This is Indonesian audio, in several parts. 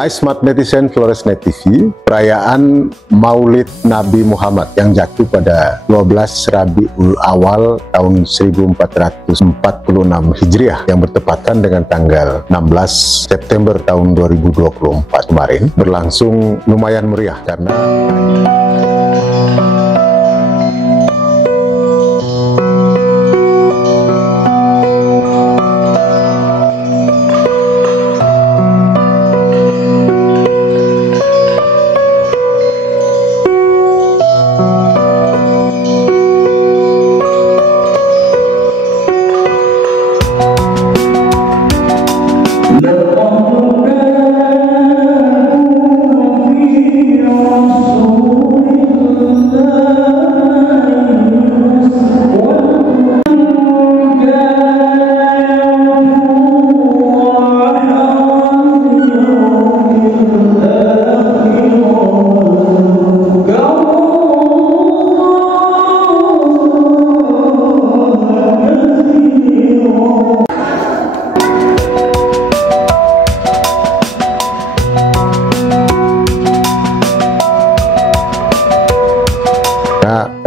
Hai Smart Netizen Floresnet TV, perayaan Maulid Nabi Muhammad yang jatuh pada 12 Rabiul Awal tahun 1446 Hijriah yang bertepatan dengan tanggal 16 September tahun 2024 kemarin berlangsung lumayan meriah karena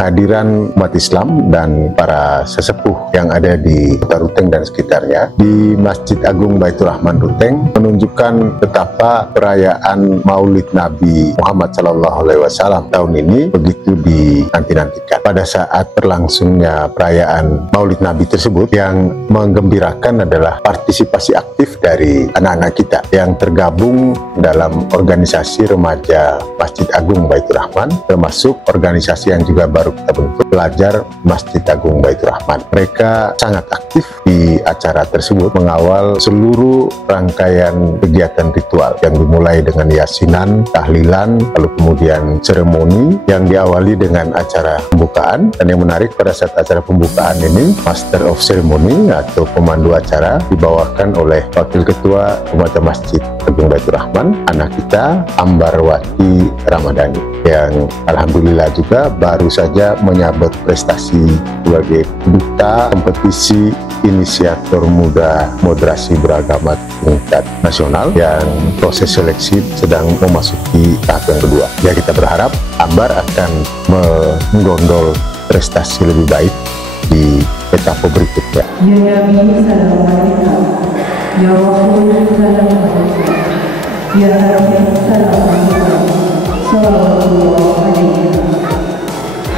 kehadiran umat Islam dan para sesepuh yang ada di Kota Ruteng dan sekitarnya di Masjid Agung Baitur Rahman Ruteng menunjukkan betapa perayaan Maulid Nabi Muhammad SAW tahun ini begitu dinanti-nantikan. Pada saat berlangsungnya perayaan Maulid Nabi tersebut, yang menggembirakan adalah partisipasi aktif dari anak-anak kita yang tergabung dalam organisasi remaja Masjid Agung Baitur Rahman, termasuk organisasi yang juga baru kita bentuk, Pelajar Masjid Agung Baitur Rahman. Mereka sangat aktif di acara tersebut, mengawal seluruh rangkaian kegiatan ritual yang dimulai dengan yasinan, tahlilan, lalu kemudian seremoni yang diawali dengan acara pembukaan. Dan yang menarik, pada saat acara pembukaan ini, Master of Ceremony atau pemandu acara dibawakan oleh Wakil Ketua Remaja Masjid Agung Baitur Rahman, anak kita Ambarwati Ramadhani, yang alhamdulillah juga baru saja menyabet prestasi sebagai duta kompetisi inisiator muda moderasi beragama tingkat nasional yang proses seleksi sedang memasuki tahap yang kedua. Ya, kita berharap Ambar akan menggondol prestasi lebih baik di etapa berikutnya. Ya Nabi sallallahu alaihi, ya Rasul sallallahu alaihi, ya Habib sallallahu alaihi.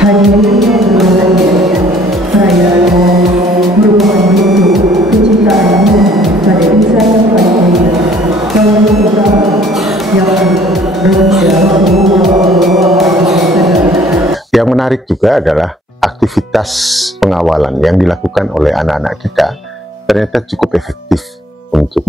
Hadirin yang berbahagia, perayaan merupakan bentuk kecintaanmu pada insan yang paling mulia, kaum pertama yang Yang menarik juga adalah aktivitas pengawalan yang dilakukan oleh anak-anak kita ternyata cukup efektif untuk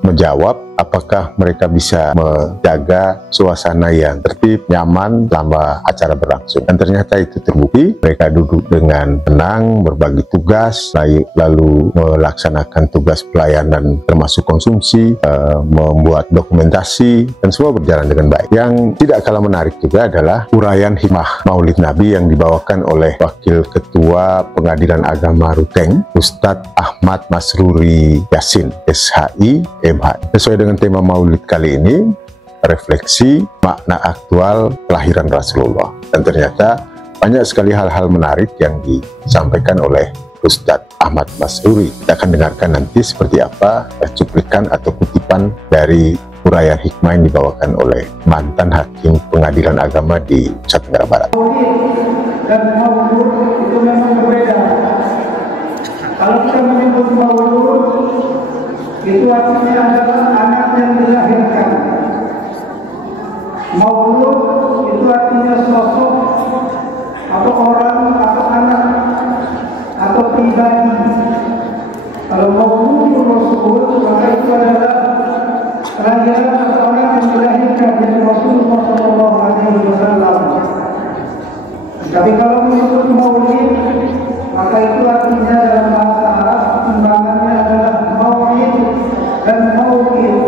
menjawab apakah mereka bisa menjaga suasana yang tertib, nyaman selama acara berlangsung. Dan ternyata itu terbukti. Mereka duduk dengan tenang, berbagi tugas, lalu melaksanakan tugas pelayanan termasuk konsumsi, membuat dokumentasi, dan semua berjalan dengan baik. Yang tidak kalah menarik juga adalah uraian hikmah Maulid Nabi yang dibawakan oleh Wakil Ketua Pengadilan Agama Ruteng, Ustadz Ahmad Masruri Yasin, SHI, MH. Sesuai dengan tema Maulid kali ini, refleksi makna aktual kelahiran Rasulullah. Dan ternyata banyak sekali hal-hal menarik yang disampaikan oleh Ustadz Ahmad Masruri. Kita akan dengarkan nanti seperti apa cuplikan atau kutipan dari uraian hikmah yang dibawakan oleh mantan Hakim Pengadilan Agama di Nusa Tenggara Barat. Dan Maulud itu memang berbeda. Kalau kita menyebut Maulud, itu artinya adalah anak yang dilahirkan. Maulud itu artinya sosok atau orang atau anak atau pribadi. Kalau Maulud Rasul, maka itu adalah perayaan atau orang yang dilahirkan dari Rasulullah SAW. Tapi kalau menyebut Maulid, maka itu artinya dalam bahasa Arab timbangannya adalah Maulid dan Maulid,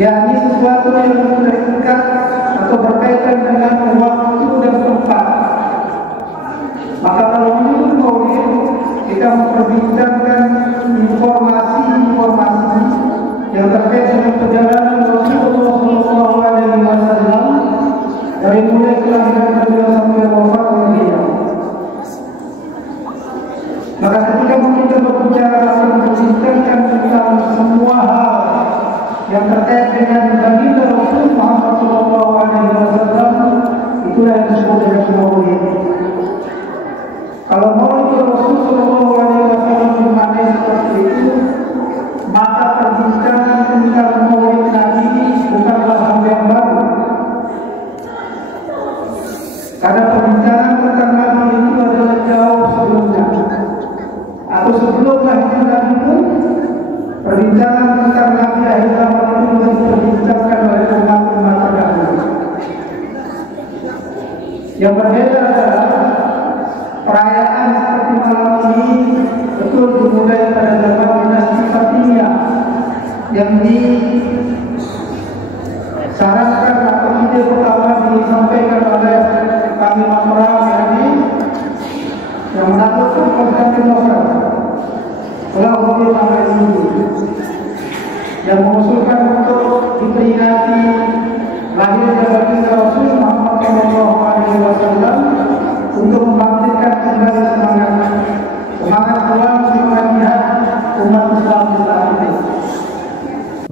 yakni sesuatu yang terikat atau berkaitan dengan waktu dan tempat. Maka kalau menyebut Maulid, kita memperbincangkan informasi-informasi yang terkait dengan kelahiran beliau sampai wafat beliau. Maka ketika kita berbicara akan menceritakan tentang semua hal yang terkait dengan baginda Rasul Muhammad SAW, itulah yang disebut dengan maulid. Kalau maulid Rasul SAW dimaknai seperti itu, maka perbincangan tentang maulid Nabi bukanlah hal yang baru. Karena perbincangan tentang Nabi itu adalah jauh sebelumnya, atau sebelum lahirnya Nabi itu, perbincangan tentang Nabi akhir zaman itu sudah diperbincangkan oleh umat-umat terdahulu. Yang berbeda adalah perayaan seperti malam ini betul dimulai pada zaman dinasti Fatimiyah yang disarankan atau ide pertama disampaikan oleh kami Makram yang menaklukkan Konstantinopel telah berdiri sampai ini, yang mengusulkan untuk diperingati lahirnya baginda Rasul Muhammad SAW untuk membangkitkan kembali semangat uang semangat jihad umat Islam di saat ini.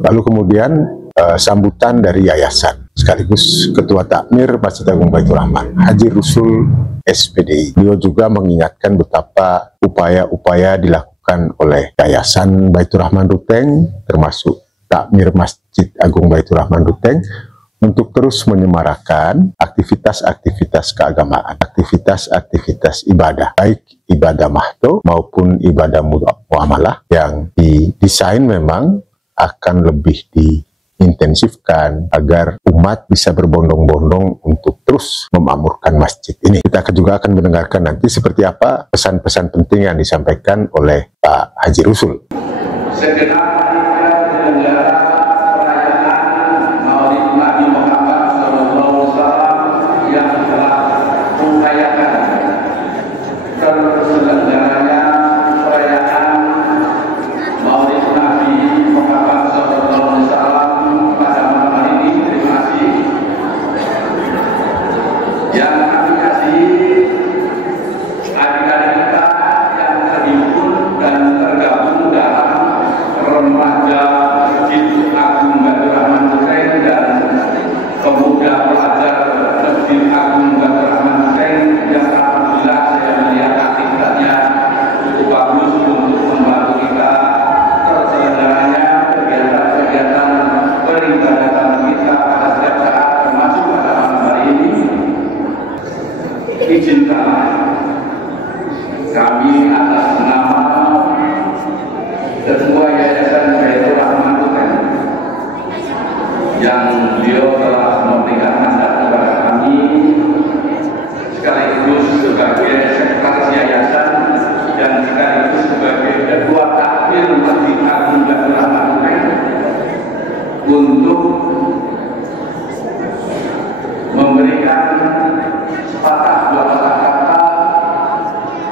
Lalu kemudian sambutan dari yayasan sekaligus Ketua Takmir Masjid Agung Baitur Rahman, Haji Rusul SPDI. Beliau juga mengingatkan betapa upaya-upaya dilakukan oleh Yayasan Baitur Rahman Ruteng, termasuk Takmir Masjid Agung Baitur Rahman Ruteng, untuk terus menyemarakan aktivitas-aktivitas keagamaan, aktivitas-aktivitas ibadah, baik ibadah mahdo maupun ibadah muamalah yang didesain memang akan lebih diintensifkan agar umat bisa berbondong-bondong untuk terus memakmurkan masjid ini. Kita juga akan mendengarkan nanti seperti apa pesan-pesan penting yang disampaikan oleh Pak Haji Rusul. Segenap penyelenggara perayaan Maulid Nabi Muhammad SAW yang telah mengupayakan terselenggaranya perayaan Maulid Nabi Muhammad SAW pada malam hari ini. Terima kasih. Yang kami kasih adik-adik kita yang terhimpun dan tergabung dalam remaja Masjid Agung Baitur Rahman Ruteng dan pemuda pelajar Masjid Agung Baitur Rahman Ruteng yang alhamdulillah saya melihat aktivitasnya cukup bagus untuk membantu kita terselenggaranya kegiatan-kegiatan peribadatan kita pada setiap saat, termasuk pada malam hari ini. Izinkanlah kami atas nama Ketua Yayasan Baitur Rahman Ruteng yang beliau telah memberikan mandat kepada kami sekaligus sebagai sekretaris yayasan dan sekaligus sebagai Ketua Takmir Masjid Agung Baitur Rahman Ruteng untuk memberikan sepatah dua patah kata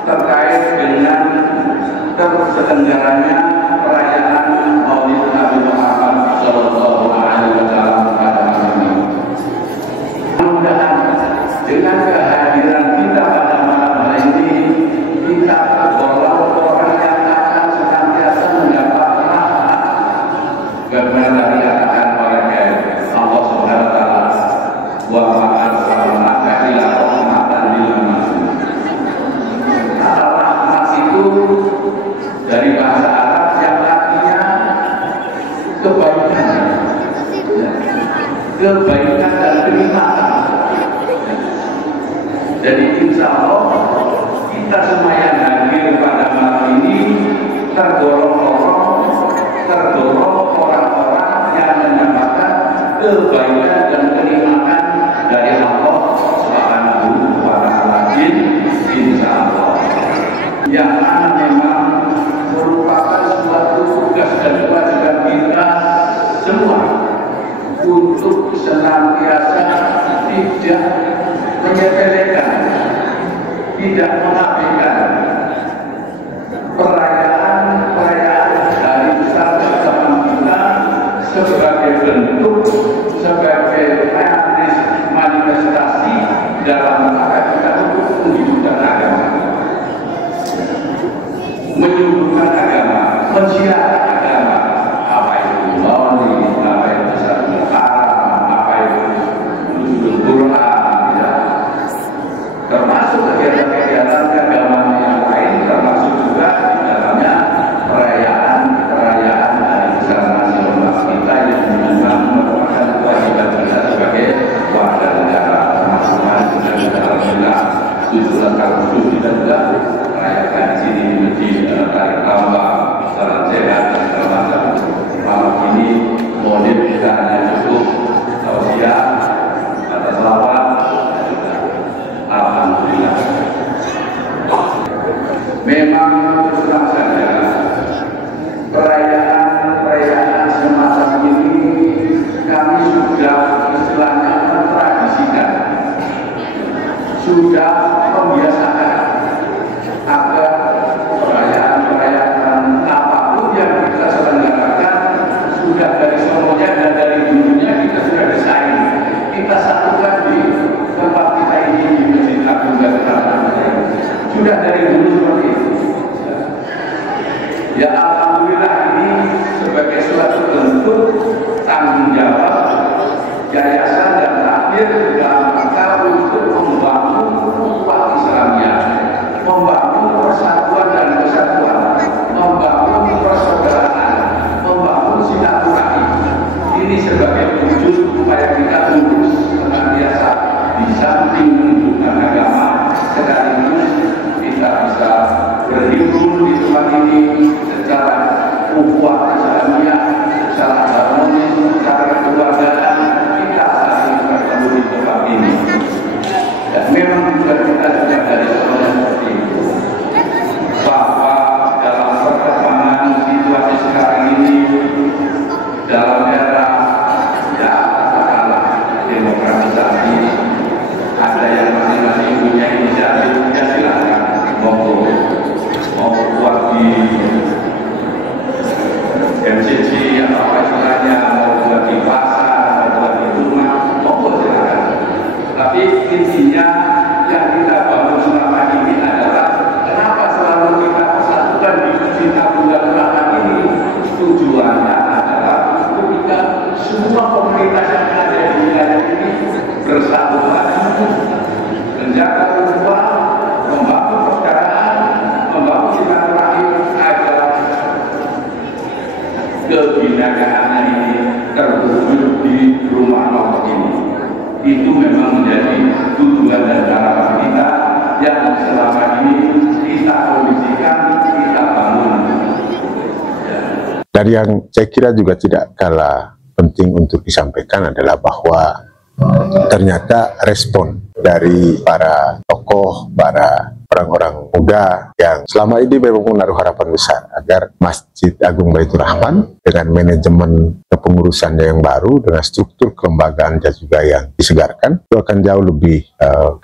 terkait dengan terselenggaranya perayaan Maulid Nabi Muhammad SAW pada malam ini. Mudah-mudahan dengan kehadiran kita pada malam hari ini, kita tergolong orang yang akan senantiasa mendapat rahmat karena dari akan oleh Allah Subhanahu Wa Taala. Wa ma'arsalnaka illa rahmatan lil alamin. Kata rahmat itu dari bahasa Arab yang artinya kebaikan, kebaikan dan kenikmatan. Jadi insya Allah kita semua yang hadir pada malam ini terdorong orang-orang yang mendapatkan kebaikan dan kenikmatan dari Allah Subhanahu wa Ta'ala. Insya Allah, yang mana memang merupakan suatu tugas dan kewajiban kita semua untuk senantiasa tidak menyepelekan, tidak mengabaikan perayaan hari besar bersama kita sebagai bentuk, sebagai manifestasi dalam rangka kita untuk menghidupkan agama, menyuguhkan agama, mensiarkan agama, apa itu maulid, apa itu Masjidil Haram, apa itu nuzul Quran, ya. Termasuk kegiatan-kegiatan keagamaan yang lain, termasuk juga di dalamnya perayaan hari besar nasional kita yang memang merupakan kewajiban kita sebagai warga negara, termasuk juga di dalamnya 17 Agustus kita juga merayakan di sini di Masjid Tarik Tambang, salam sehat dan segala macam. Malam ini maulid kita hanya cukup tausiah atas selawat. Alhamdulillah. Memang terus saja perayaan semacam ini kami sudah istilahnya mentradisikan, sudah membiasakan agar perayaan apapun yang kita selenggarakan sudah dari semuanya dan dari dulunya kita sudah desain, kita satukan di tempat kita ini di Masjid Agung Baitur Rahman. Sudah dari dulu seperti itu. Ya alhamdulillah, ini sebagai suatu bentuk tanggung jawab yayasan dan takmir dalam rangka untuk membangun umat Islamnya, membangun persatuan dan kesatuan, membangun persaudaraan, membangun silaturahmi. Ini sebagai wujud upaya kita lurus senantiasa di samping menunjukkan agama, sekaligus kita bisa berhimpun di tempat ini secara ukhuwah Islamiyah, secara harmonis, secara kekeluargaan, kita saling bertemu di tempat ini. Dan memang juga kita juga dari seperti itu, bahwa dalam perkembangan situasi sekarang ini, dalam era ya katakanlah demokratisasi, ada yang masing-masing punya inisiatif, ya silakan mau buat di MCC atau apa istilahnya, mau buat di pasar, mau buat di rumah, mau silakan. Tapi intinya yang kita bangun selama ini adalah kenapa selalu kita persatukan di Masjid Agung Baitur Rahman ini, tujuannya adalah ketika semua komunitas yang ada di wilayah ini bersatu padu, menjaga ukhuwah, membangun persaudaraan, membangun silaturahmi agar kebinakaan ini terwujud di rumah Allah ini. Itu memang menjadi tujuan dan harapan kita yang selama ini kita kondisikan, kita bangun. Dan yang saya kira juga tidak kalah penting untuk disampaikan adalah bahwa ternyata respon dari para tokoh, para orang-orang muda yang selama ini memang menaruh harapan besar agar Masjid Agung Baitur Rahman dengan manajemen kepengurusannya yang baru, dengan struktur kelembagaan dan juga yang disegarkan, itu akan jauh lebih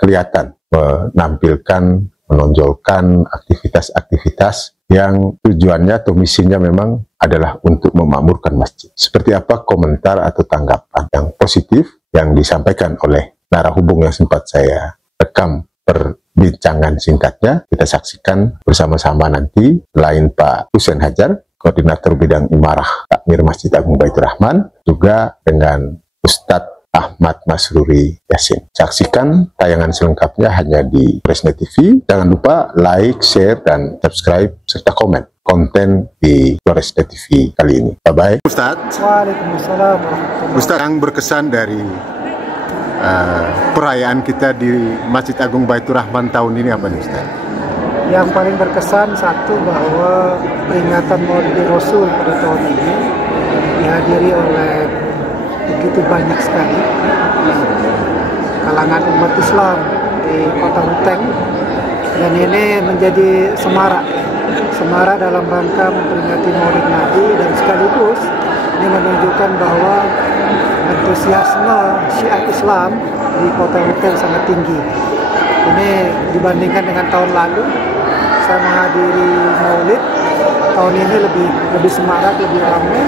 kelihatan menampilkan, menonjolkan aktivitas-aktivitas yang tujuannya atau misinya memang adalah untuk memakmurkan masjid. Seperti apa komentar atau tanggapan yang positif yang disampaikan oleh narahubung yang sempat saya rekam perbincangan singkatnya, kita saksikan bersama-sama nanti, selain Pak Husein Hajar, Koordinator Bidang Imarah Takmir Masjid Agung Baitur Rahman, juga dengan Ustadz Ahmad Masruri Yasin. Saksikan tayangan selengkapnya hanya di Presnet TV. Jangan lupa like, share, dan subscribe, serta komen konten di Presnet TV kali ini. Bye-bye. Ustadz. Waalaikumsalam. Ustadz, yang berkesan dari perayaan kita di Masjid Agung Baitur Rahman tahun ini apa nih, Ustaz? Yang paling berkesan satu, bahwa peringatan Maulid Rasul pada tahun ini dihadiri oleh begitu banyak sekali kalangan umat Islam di Kota Ruteng, dan ini menjadi semarak dalam rangka memperingati Maulid Nabi, dan sekaligus ini menunjukkan bahwa antusiasme Syiah Islam di Kota Ruteng sangat tinggi. Ini dibandingkan dengan tahun lalu, saya menghadiri Maulid tahun ini lebih semarak, lebih ramai,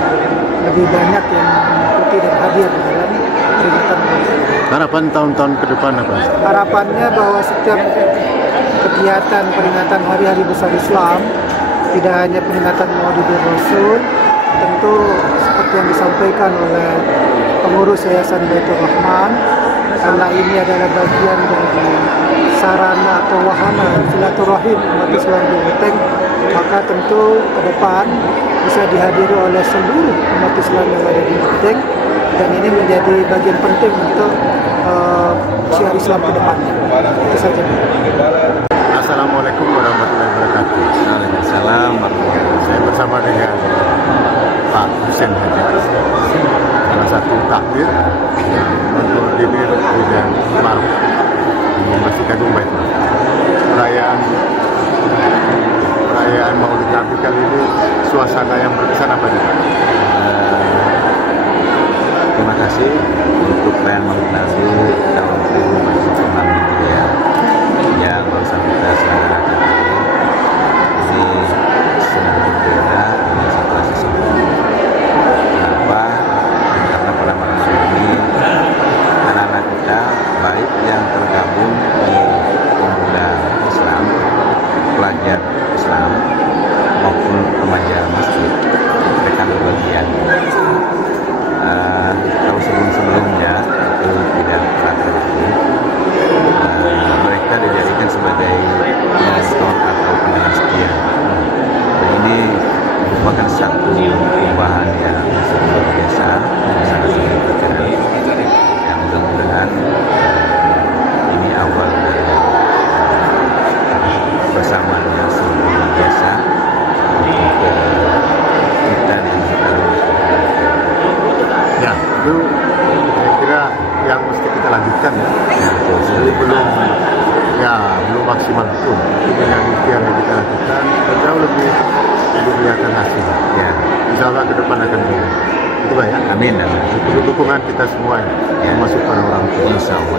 lebih banyak yang mengikuti dan hadir di dalam peringatan Maulid. Harapan tahun-tahun ke depan apa? Harapannya bahwa setiap kegiatan peringatan hari-hari besar Islam, tidak hanya peringatan Maulidin Rasul, tentu seperti yang disampaikan oleh pengurus Yayasan Baitur Rahman, karena ini adalah bagian dari sarana atau wahana silaturahim umat Islam di Ruteng, maka tentu ke depan bisa dihadiri oleh seluruh umat Islam yang ada di Ruteng, dan ini menjadi bagian penting untuk syiar Islam ke depannya. Itu saja. Assalamualaikum warahmatullahi wabarakatuh. Waalaikumsalam warahmatullahi wabarakatuh. Saya bersama dengan Pak Husein Haji, salah satu takbir yang mengkoordinir dengan Maruf di Masjid Agung Baitur. Perayaan Maulid Nabi kali ini suasana yang berkesan apa nih Pak? Terima kasih untuk perayaan Maulid Nabi tahun 2006 Hijriah yang barusan kita selenggarakan tadi. Ini sangat berbeda dengan situasi sebelumnya. Kenapa? Karena pada malam ini anak-anak kita baik yang tergabung di pemuda Islam, pelajar Islam maupun remaja masjid, mereka berbagian. Kalau sebelum-sebelumnya itu tidak pernah terjadi, mereka dijadikan sebagai penonton atau pendengar setia. Dan ini merupakan satu perubahan yang luar biasa, sangat signifikan. Yang mudah-mudahan ini awal dari kebersamaan yang luar biasa untuk kita di sekitar Ya, itu saya kira yang mesti kita lanjutkan ya. Jadi belum maksimal betul. Tapi dengan ikhtiar yang kita lakukan, jauh lebih kelihatan hasil. ya. Insya Allah ke depan akan lebih. Itu Pak ya. Amin. Itu dukungan kita semua ya, termasuk para orang tua. Insya Allah.